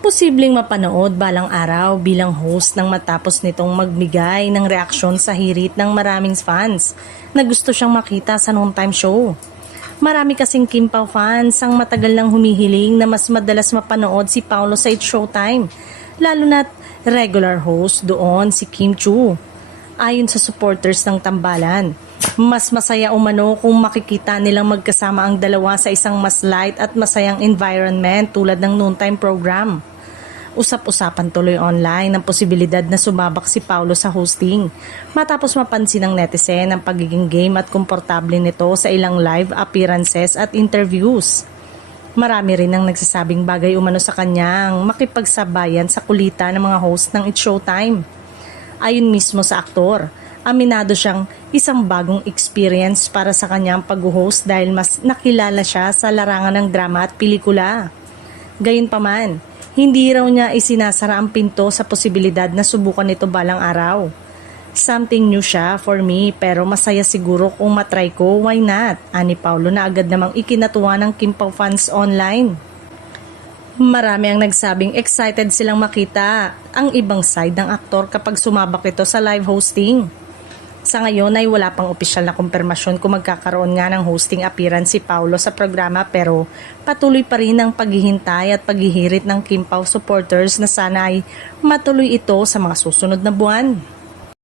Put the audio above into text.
posibleng mapanood balang araw bilang host nang matapos nitong magbigay ng reaksyon sa hirit ng maraming fans na gusto siyang makita sa noontime show. Marami kasing Kim Pao fans ang matagal nang humihiling na mas madalas mapanood si Paolo sa It's Showtime, lalo na't regular host doon si Kim Chiu. Ayon sa supporters ng tambalan, mas masaya umano kung makikita nilang magkasama ang dalawa sa isang mas light at masayang environment tulad ng noontime program. Usap-usapan tuloy online ang posibilidad na sumabak si Paolo sa hosting matapos mapansin ng netizen ang pagiging game at komportable nito sa ilang live appearances at interviews. Marami rin ang nagsasabing bagay umano sa kanyang makipagsabayan sa kulitan ng mga host ng It's Showtime. Ayon mismo sa aktor, aminado siyang isang bagong experience para sa kanyang pag-host dahil mas nakilala siya sa larangan ng drama at pelikula. Gayunpaman, hindi raw niya isinasara ang pinto sa posibilidad na subukan ito balang araw. Something new siya for me pero masaya siguro kung matry ko, why not? Ani Paolo na agad namang ikinatuwa ng Kim Pao fans online. Marami ang nagsabing excited silang makita ang ibang side ng aktor kapag sumabak ito sa live hosting. Sa ngayon ay wala pang opisyal na kumpirmasyon kung magkakaroon nga ng hosting appearance si Paolo sa programa pero patuloy pa rin ang paghihintay at paghihirit ng Kim Pao supporters na sana ay matuloy ito sa mga susunod na buwan.